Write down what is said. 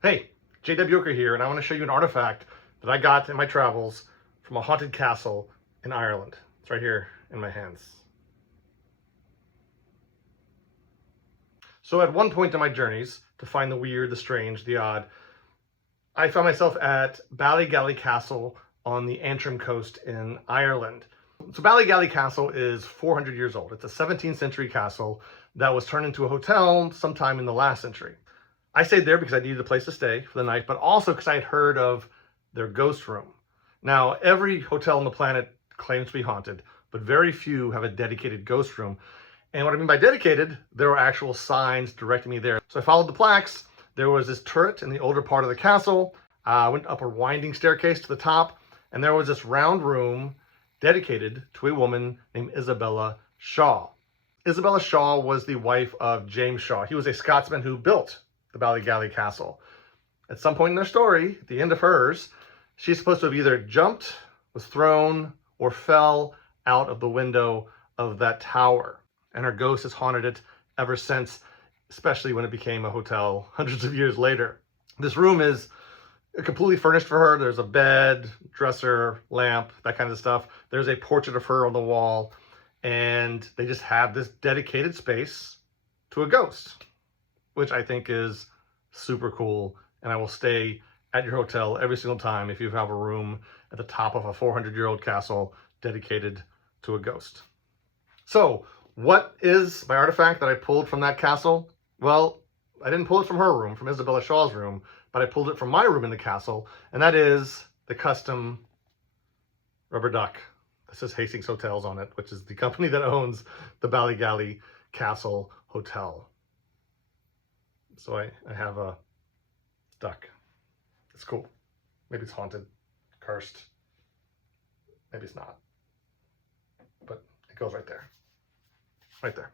Hey, JW here, and I want to show you an artifact that I got in my travels from a haunted castle in Ireland. It's right here in my hands. So at one point in my journeys to find the weird, the strange, the odd, I found myself at Ballygally Castle on the Antrim Coast in Ireland. So Ballygally Castle is 400 years old. It's a 17th century castle that was turned into a hotel sometime in the last century. I stayed there because I needed a place to stay for the night, but also because I had heard of their ghost room. Now, every hotel on the planet claims to be haunted, but very few have a dedicated ghost room. And what I mean by dedicated, there were actual signs directing me there. So I followed the plaques. There was this turret in the older part of the castle. I went up a winding staircase to the top, and there was this round room dedicated to a woman named Isabella Shaw. Isabella Shaw was the wife of James Shaw. He was a Scotsman who built the Ballygally Castle. At some point in their story, at the end of hers, she's supposed to have either jumped, was thrown, or fell out of the window of that tower. And her ghost has haunted it ever since, especially when it became a hotel hundreds of years later. This room is completely furnished for her. There's a bed, dresser, lamp, that kind of stuff. There's a portrait of her on the wall, and they just have this dedicated space to a ghost, which I think is super cool. And I will stay at your hotel every single time if you have a room at the top of a 400-year-old castle dedicated to a ghost. So what is my artifact that I pulled from that castle? Well, I didn't pull it from her room, from Isabella Shaw's room, but I pulled it from my room in the castle, and that is the custom rubber duck. This says Hastings Hotels on it, which is the company that owns the Ballygally Castle Hotel. So I have a duck. It's cool. Maybe it's haunted, cursed. Maybe it's not. But it goes right there. Right there.